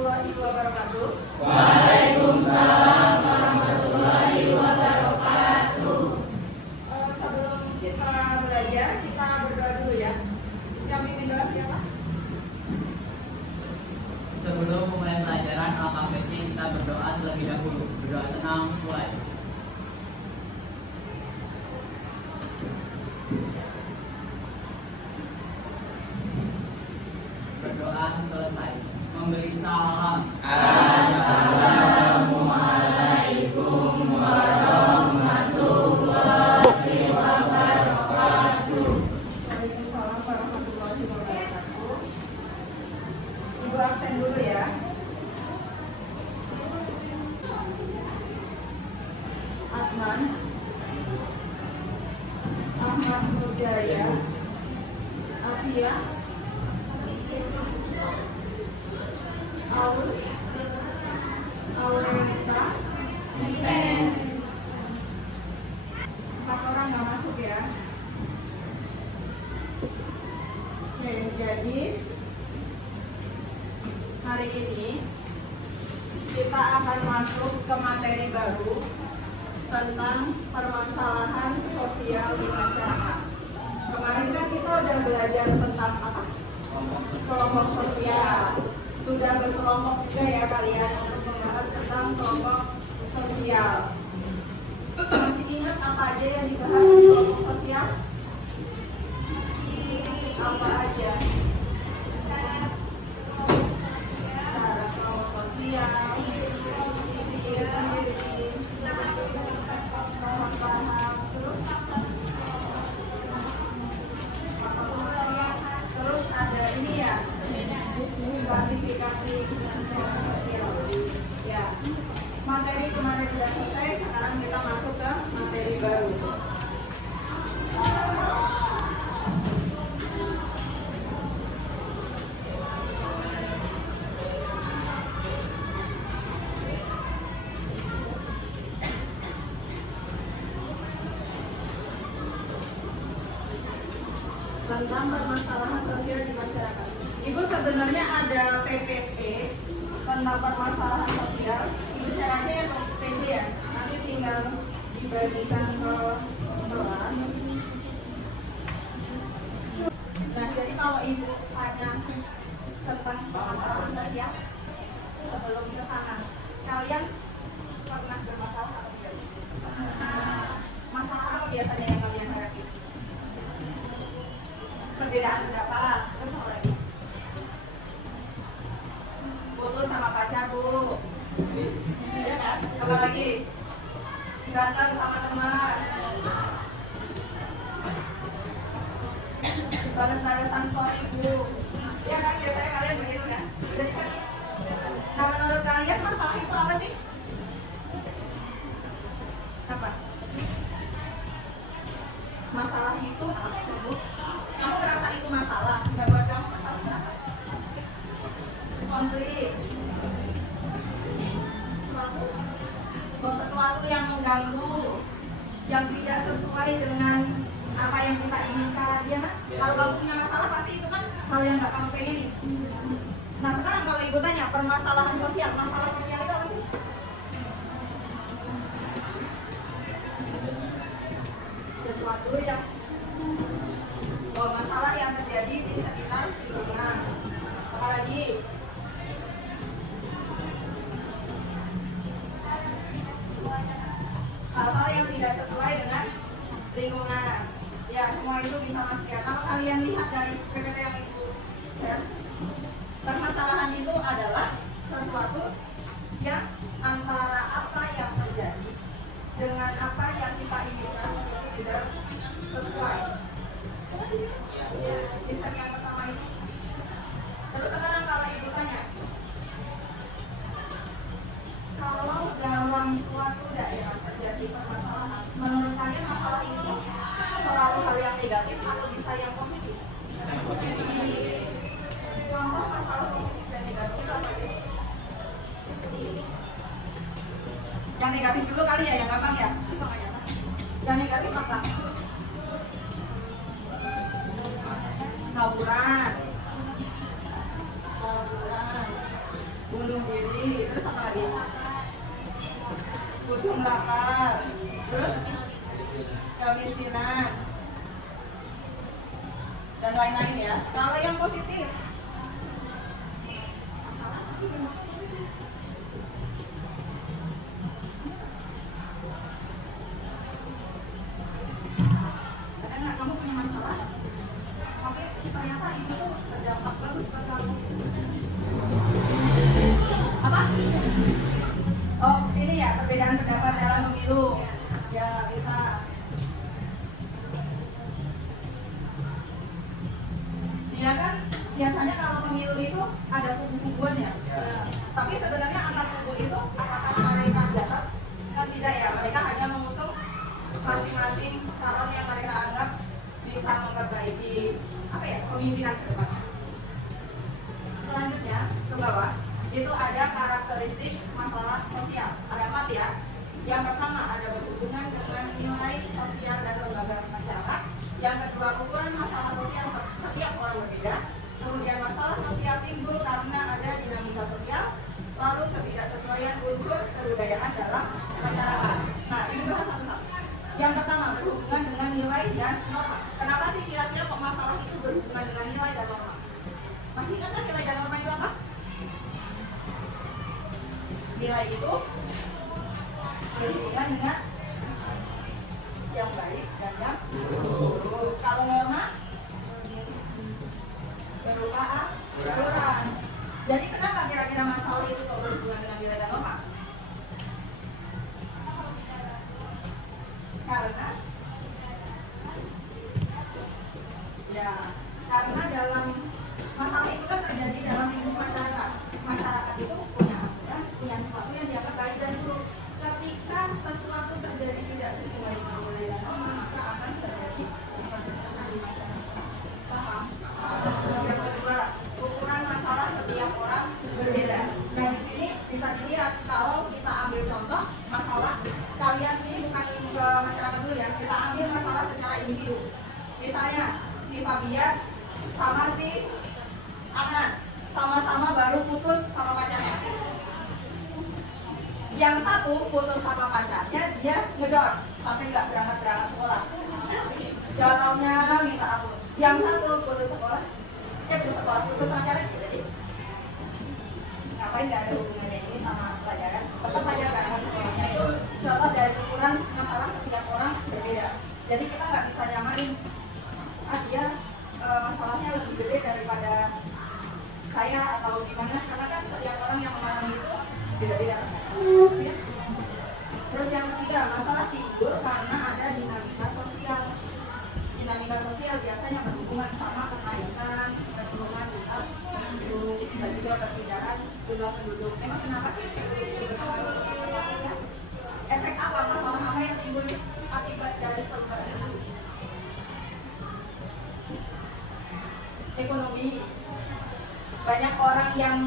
warahmatullahi wabarakatuh. Waalaikumsalam warahmatullahi wabarakatuh. Sebelum kita belajar, kita berdoa dulu ya. Yang pimpin doa siapa? Sebelum memulai pelajaran alfabetnya kita berdoa terlebih dahulu. Berdoa tenang, mulai. Berdoa selesai. Memberi salam. Assalamualaikum warahmatullahi wabarakatuh. Waalaikumsalam warahmatullahi wabarakatuh. Ibu absen dulu ya. Adnan, Ahmad Nurjaya, Asia, Aurelita, empat orang nggak masuk ya. Oke, jadi hari ini kita akan masuk ke materi baru tentang permasalahan sosial di masyarakat. Kemarin kan kita udah belajar tentang apa? Kelompok sosial. Sudah berkelompok juga ya kalian untuk membahas tentang kelompok sosial. Masih ingat apa aja yang dibahas di kelompok sosial? Apa aja? Cara kelompok sosial, terus ada ini ya, klasifikasi kelompok sosial. Ya, materi kemarin sudah selesai, sekarang kita masuk ke materi baru. Tentang permasalahan sosial di masyarakat. Ibu sebenarnya ada PPT tentang permasalahan sosial. Ibu share aja ya ke PPT ya. Nanti tinggal dibagikan ke kelas. Nah, jadi kalau ibu tanya tentang permasalahan sosial sebelum ke sana, kalian pernah bermasalah atau tidak? Masalah apa biasanya yang kalian hadapi? Perbedaan pendapat, terus apa lagi? Putus sama pacar, Bu. Iya kan? Apa lagi? Berantem sama teman. Balas-balasan story, Bu. Iya kan? Biasanya kalian begitu kan? Jadi nah, menurut kalian masalah itu apa sih? Apa? Masalah itu apa, Bu? Kamu merasa itu masalah? Nggak buat kamu masalah apa? Konflik. Sesuatu yang mengganggu, yang tidak sesuai dengan apa yang kita inginkan, ya kan? Kalau kamu punya masalah pasti itu kan hal yang nggak kamu pengen. Nah sekarang kalau ibu tanya permasalahan sosial, masalah sosial itu apa sih? Sesuatu yang masalah yang terjadi di sekitar lingkungan. Apalagi hal-hal yang tidak sesuai dengan lingkungan. Ya, semua itu bisa masuk ya. Kalau kalian lihat dari PPT yang ibu share, permasalahan itu adalah sesuatu yang antara apa yang terjadi dengan apa yang kita inginkan itu tidak sesuai. Bisa yang pertama itu. Terus sekarang kalau ibu tanya, kalau dalam suatu daerah terjadi permasalahan, menurut kalian masalah itu selalu hal yang negatif atau bisa yang positif? Contoh masalah positif dan negatif itu apa sih? Yang negatif dulu kali ya, yang gampang ya. Yang negatif apa? Tawuran, bunuh diri, terus apa lagi? Musim lapar, terus kemiskinan, dan lain-lain ya. Kalau yang positif, masalah tapi memang positif. Ada nggak kamu punya masalah? Tapi ternyata itu tuh berdampak bagus buat kamu. Apa? Oh, ini ya perbedaan pendapat dalam pemilu. Ya, bisa. Ya kan, biasanya kalau pemilu itu ada kubu-kubuan ya. Tapi sebenarnya antar kubu itu apakah mereka jahat? Kan tidak ya, mereka hanya mengusung masing-masing calon yang mereka anggap bisa memperbaiki apa ya, pemimpinan ke depan. Selanjutnya ke bawah itu ada karakteristik masalah sosial. Ada 4 ya. Yang pertama ada berhubungan dengan nilai sosial dan lembaga masyarakat. Yang kedua ukuran masalah sosial setiap orang berbeda. Kemudian masalah sosial timbul karena ada dinamika sosial. Lalu ketidaksesuaian unsur kebudayaan dalam masyarakat. Nah ini bahas satu-satu. Yang pertama berhubungan dengan nilai dan norma. Kenapa sih kira-kira kok masalah itu berhubungan dengan nilai dan norma? Masih ingat kan nilai dan norma itu apa? Nilai itu berhubungan dengan yang baik dan yang buruk. Kalau norma berupa aturan. Jadi kenapa kira-kira masalah itu kok berhubungan dengan nilai dan norma? Karena dalam masalah itu kan terjadi dalam lingkup masyarakat. Masyarakat itu punya aturan, punya sesuatu yang dianggap baik dan buruk. Ketika sesuatu terjadi tidak sesuai dengan nilai dan norma, maka akan terjadi perdebatan di masyarakat. Paham? Yang kedua, ukuran masalah setiap orang berbeda. Nah di sini bisa dilihat kalau kita ambil contoh masalah kalian ini bukan ke masyarakat dulu ya, kita ambil masalah secara individu. Misalnya si Fabian sama si Anan sama-sama baru putus sama pacarnya. Yang satu putus sama pacarnya, dia ngedor sampai nggak berangkat sekolah. Jalaunya minta ampun. Yang satu putus sekolah, putus pacarnya. Ngapain nggak ada hubungannya ini sama pelajaran? Tetap aja berangkat sekolahnya. Itu contoh dari ukuran masalah setiap orang berbeda. Jadi kita nggak bisa nyamain. Dia masalahnya lebih gede daripada saya atau gimana, karena kan setiap orang yang mengalami itu beda-beda rasanya. Terus yang ketiga, masalah timbul karena ada dinamika sosial. Dinamika sosial biasanya berhubungan sama kenaikan, penurunan jumlah penduduk, bisa juga perpindahan jumlah penduduk. Emang kenapa sih masalah sosial? Efek apa, masalah apa yang timbul akibat dari perubahan penduduk? Ekonomi. Banyak orang yang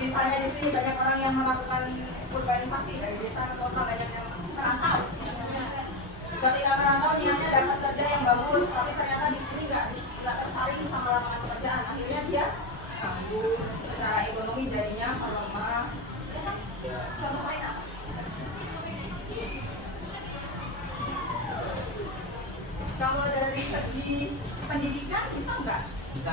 misalnya di sini banyak orang yang melakukan urbanisasi dari desa ke kota, banyak yang merantau. Ketika merantau niatnya dapat kerja yang bagus, tapi ternyata di sini nggak tersaring sama lapangan pekerjaan. Akhirnya dia nganggur, secara ekonomi jadinya melemah. Contoh lain apa? Kalau dari segi pendidikan bisa nggak? Bisa.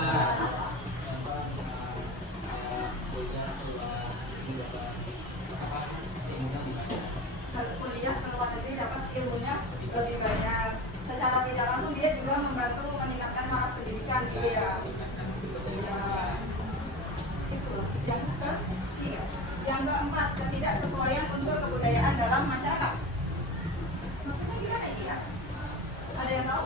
Kuliah ke luar negeri dapat ilmunya lebih banyak. Secara tidak langsung dia juga membantu meningkatkan taraf pendidikan gitu ya. Itulah yang ketiga. Yang keempat, ketidaksesuaian unsur kebudayaan dalam masyarakat. Maksudnya gimana ini ya? Ada yang tahu?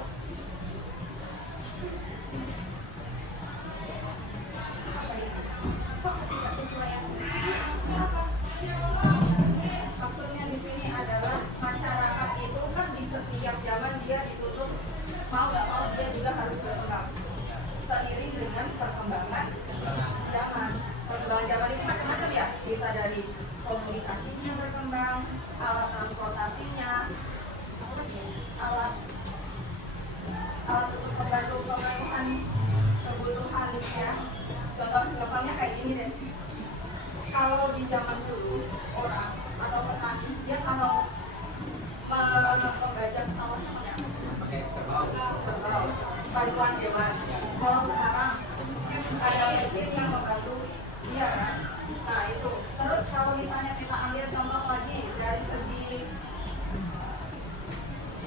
Apa ini? Kok ketidaksesuaian? Maksudnya apa? Maksudnya di sini adalah masyarakat itu kan di setiap zaman dia dituntut mau nggak mau dia juga harus berkembang seiring dengan perkembangan zaman. Perkembangan zaman itu macam-macam ya, bisa dari komunikasinya berkembang, alat transportasinya, alat untuk membantu pemenuhan kebutuhan ya. Contoh gampangnya kayak gini deh. kalau di zaman dulu orang atau petani dia kalau membajak sawahnya pakai kerbau, bantuan hewan. Kalau sekarang ada mesin yang membantu dia kan. Nah itu. Terus kalau misalnya kita ambil contoh lagi dari segi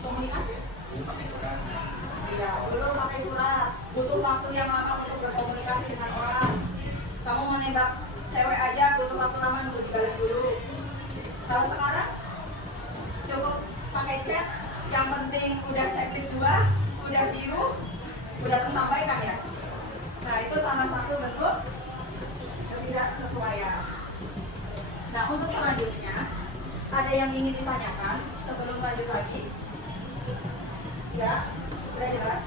komunikasi, iya, dulu pakai surat, butuh waktu yang lama untuk berkomunikasi dengan orang. Kamu mau nembak cewek aja butuh waktu lama untuk dibalas dulu. Kalau sekarang cukup pakai chat, yang penting udah checklist 2, udah biru, udah tersampaikan ya. Nah itu salah satu bentuk ketidaksesuaian. Nah untuk selanjutnya ada yang ingin ditanyakan sebelum lanjut lagi? Ya, udah jelas.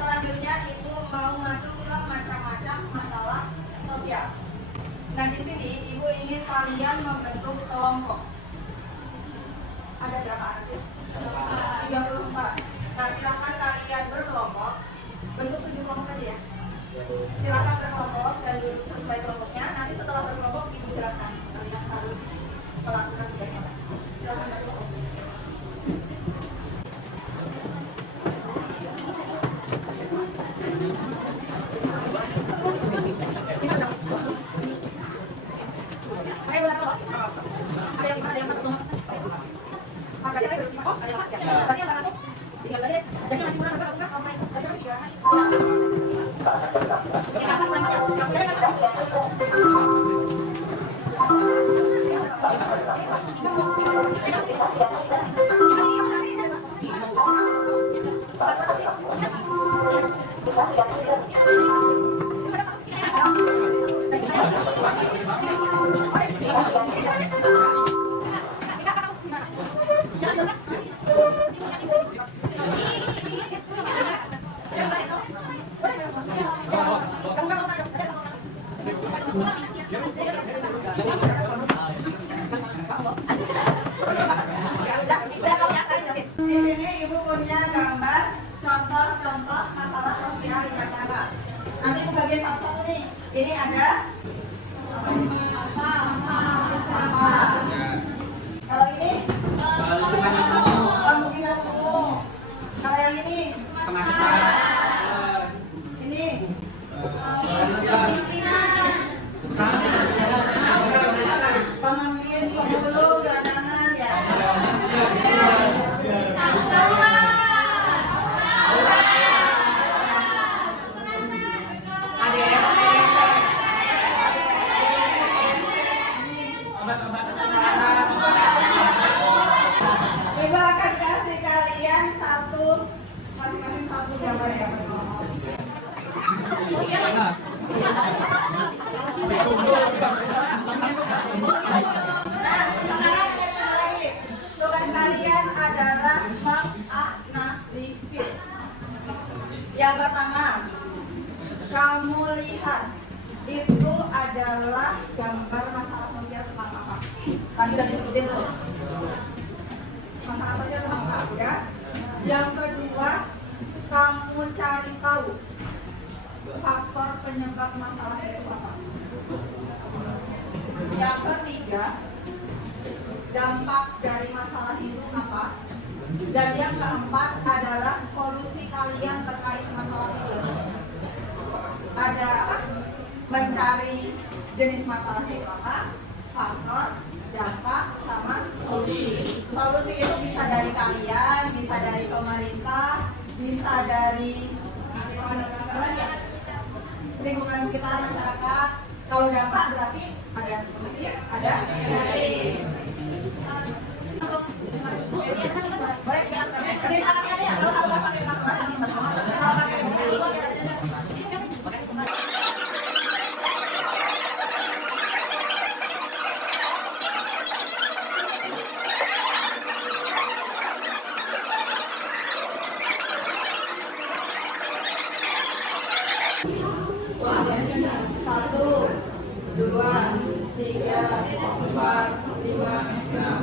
Selanjutnya ibu mau masuk ke macam-macam masalah sosial. Nah di sini ibu ingin kalian membentuk kelompok. Ada berapa anak ya? 34. Nah silakan kalian berkelompok, bentuk 7 kelompok aja ya. Silakan berkelompok dan duduk sesuai kelompoknya. Nanti setelah berkelompok ibu jelaskan kalian harus melakukan tugas apa. Silakan berkelompok. Di sini ibu punya gambar contoh-contoh masalah sosial di masyarakat. Nanti aku bagian satu-satu nih. Ini ada sampah. Kalau ini pemukiman umum. Kalau yang ini ini pengemis, pemulung, gelandangan ya. Ibu akan kasih kalian masing-masing satu gambar ya. Nah, sekarang lagi tugas kalian adalah menganalisis. Yang pertama, kamu lihat itu adalah gambar masalah sosial tentang apa? Tadi udah disebutin tuh. Masalah sosial tentang apa ya? Yang kedua, kamu cari tahu faktor penyebab masalah itu apa. Yang ketiga, dampak dari masalah itu apa. Dan yang keempat adalah solusi kalian terkait masalah itu. Ada apa? Mencari jenis masalah itu apa, faktor, dampak, sama solusi. Solusi itu bisa dari kalian, bisa dari pemerintah, bisa dari lingkungan sekitar masyarakat. Kalau dampak berarti ada yang positif, ada yang negatif. Boleh kita jadi sangat ya kalau satu pakai kelas kalau pakai satu, dua, tiga, empat, lima, enam.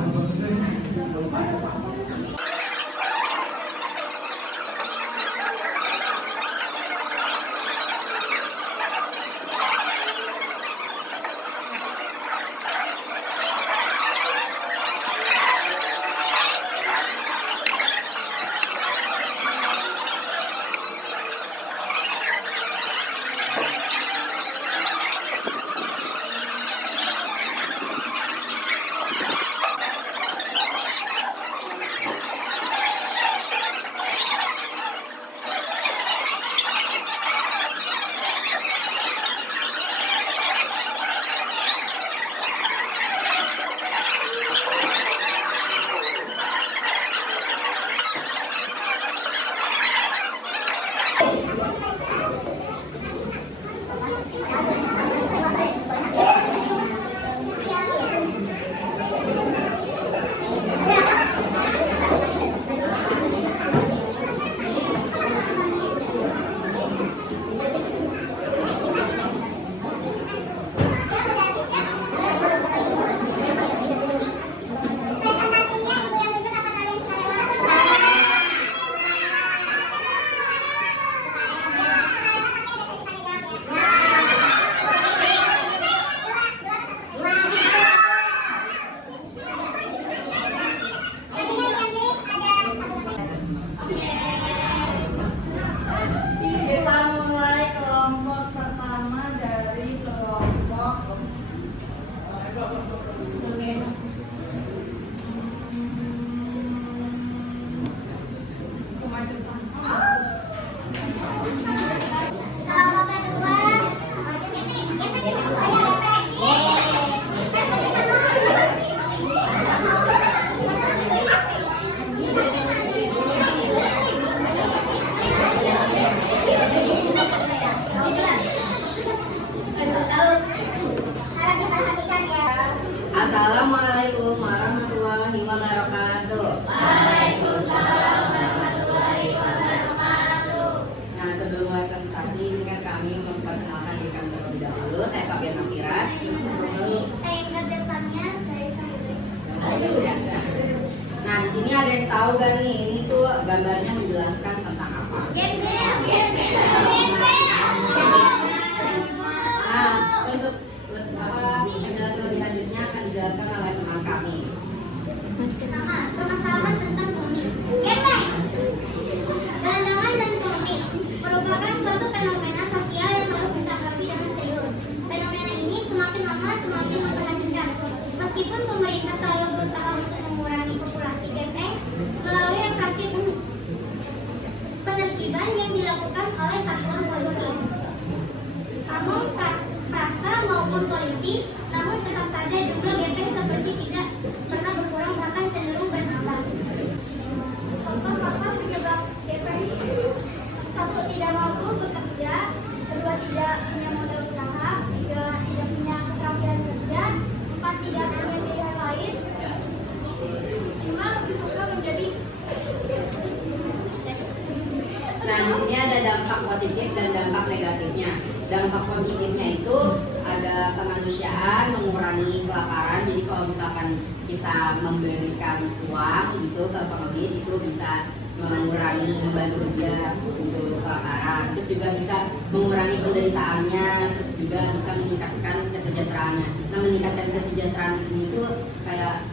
ada yang tahu gak nih, ini tuh gambarnya menjelaskan tentang apa? Nah, untuk penjelasan lebih lanjutnya akan dijelaskan oleh teman kami. Pertama, permasalahan tentang pengemis. Gepeng. Gelandangan dan pengemis merupakan suatu fenomena sosial yang harus ditanggapi dengan serius. Fenomena ini semakin lama semakin memperhatikan. Meskipun pemerintah selalu berusaha untuk mengurangi populasi gepeng melalui operasi penertiban yang dilakukan oleh satuan polisi. Namun prasa maupun polisi, namun tetap saja jumlah gepeng seperti tidak pernah berkurang, bahkan cenderung bertambah. Faktor-faktor penyebab gepeng: satu, tidak mampu bekerja; kedua, tidak punya modal usaha; tiga, tidak punya keterampilan kerja; empat, tidak punya pilihan lain; lima, lebih suka menjadi. Nah, di sini ada dampak positif dan dampak negatifnya. Dampak positifnya itu ada kemanusiaan, mengurangi kelaparan. Jadi kalau misalkan kita memberikan uang gitu ke pengemis, itu bisa mengurangi, membantu dia untuk kelaparan. Terus juga bisa mengurangi penderitaannya, terus juga bisa meningkatkan kesejahteraannya. Nah, meningkatkan kesejahteraan di sini itu kayak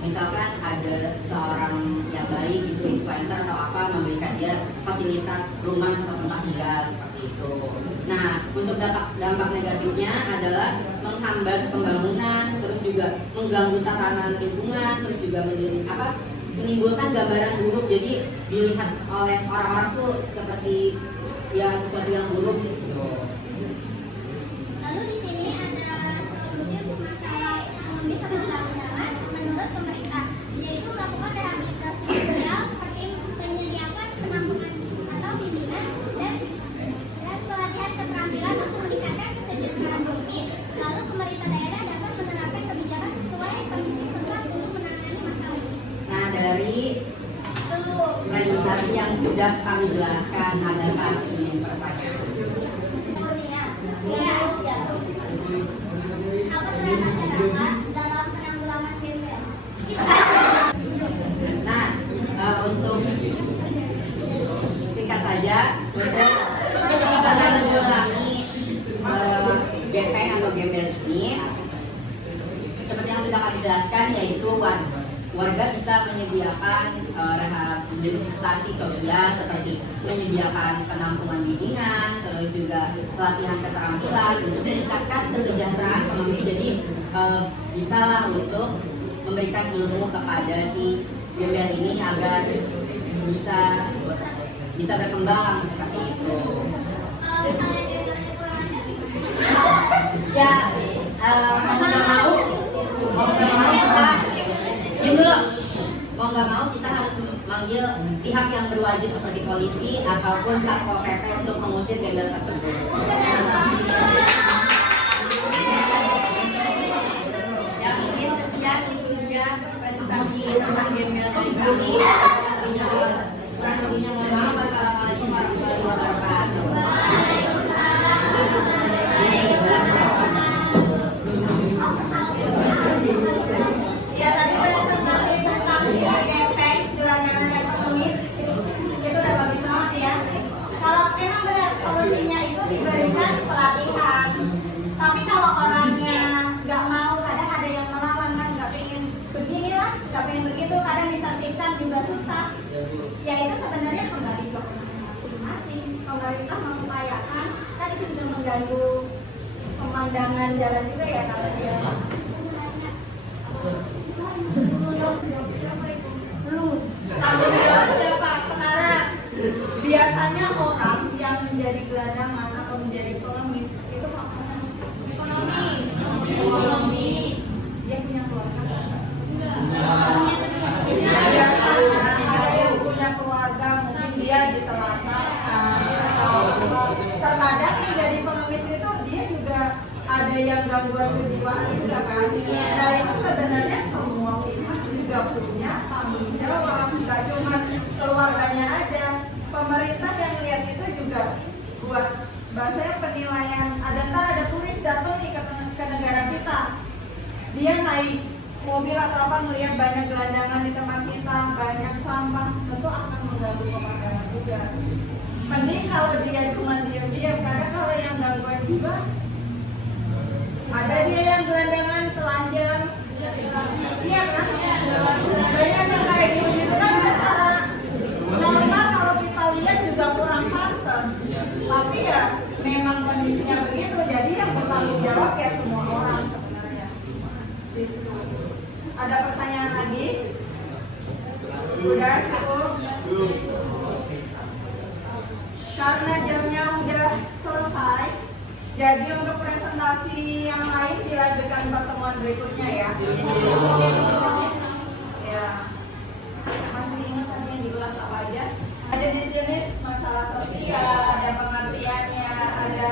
misalkan ada seorang yang baik gitu, influencer atau apa, memberikan dia fasilitas rumah atau tempat tinggal seperti itu. Nah, untuk dampak negatifnya adalah menghambat pembangunan, terus juga mengganggu tatanan lingkungan, terus juga menimbulkan gambaran buruk. Jadi dilihat oleh orang-orang tuh seperti ya sesuatu yang buruk gitu. Lalu di sini ada solusi untuk masalah pengemis sama gelandangan menurut pemerintah, yaitu melakukan rehabilitasi sosial seperti menyediakan penampungan atau bimbingan dan pelatihan keterampilan untuk meningkatkan kesejahteraan pengemis. Lalu pemerintah daerah dapat menerapkan kebijakan sesuai kondisi setempat untuk menangani masalah ini. Nah, dari presentasi yang sudah kami jelaskan, adakah ingin pertanyaan? Kurnia, ya. Apa peran masyarakat dalam penanggulangan gembel? Nah, untuk singkat saja, untuk menanggulangi gepeng atau gembel ini, seperti yang sudah kami jelaskan, yaitu warga bisa menyediakan rehabilitasi sosial seperti menyediakan penampungan bimbingan, terus juga pelatihan keterampilan untuk meningkatkan kesejahteraan pengemis. Jadi bisalah untuk memberikan ilmu kepada si gembel ini agar bisa berkembang seperti itu. Misalnya gembelnya kurang ajar gimana? Ya, mau nggak mau kita mau nggak mau kita harus manggil pihak yang berwajib seperti polisi ataupun satpol pp untuk mengusir gembel tersebut. Ya, mungkin sekian itu dia presentasi tentang gembel dari kami. Kurang lebihnya mohon maaf. Wassalamualaikum warahmatullahi wabarakatuh. Ya, tadi presentasi tentang gepeng, gelandangan dan pengemis itu udah bagus banget ya. Kalau memang benar solusinya itu diberikan pelatihan, tapi kalau orangnya nggak mau, kadang ada yang melawan kan, nggak pengen beginilah, nggak pengen begitu, kadang ditertibkan juga susah. Ya itu sebenarnya kembali ke masing-masing. Pemerintah mengupayakan, kan itu bisa mengganggu pemandangan jalan juga ya kalau dia. Tanggung jawab siapa sekarang? Biasanya orang yang menjadi gelandangan atau menjadi pengemis itu faktornya ekonomi. Dia punya keluarga. Biasanya ada yang punya keluarga, mungkin dia ditelantarkan atau terkadang yang jadi pengemis itu dia juga ada yang gangguan kejiwaan juga kan. Nah itu sebenarnya semua pihak juga punya tanggung jawab, nggak cuma keluarganya aja. Pemerintah yang lihat itu juga buat bahasanya penilaian. Ada turis datang nih ke negara kita, dia naik mobil atau apa melihat banyak gelandangan di tempat kita, kita banyak sampah, tentu akan mengganggu pemandangan juga. Mending kalau dia cuma diam-diam, karena kalau yang gangguan juga ada dia yang gelandangan, telanjang, iya kan? Banyak yang kayak gitu kan secara normal kalau kita lihat juga kurang pantas. Tapi ya memang kondisinya begitu, jadi yang bertanggung jawab ya semua orang sebenarnya. Gitu. Ada pertanyaan lagi? Udah cukup? Karena jamnya udah selesai, jadi untuk presentasi yang lain dilanjutkan pertemuan berikutnya ya. Ya. Masih ingat tadi yang diulas apa aja? Ada jenis masalah sosial, ada pengertiannya, ada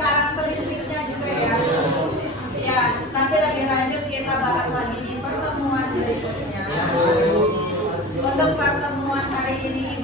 karakteristiknya juga ya. Ya, nanti lebih lanjut kita bahas lagi di pertemuan berikutnya. Untuk pertemuan hari ini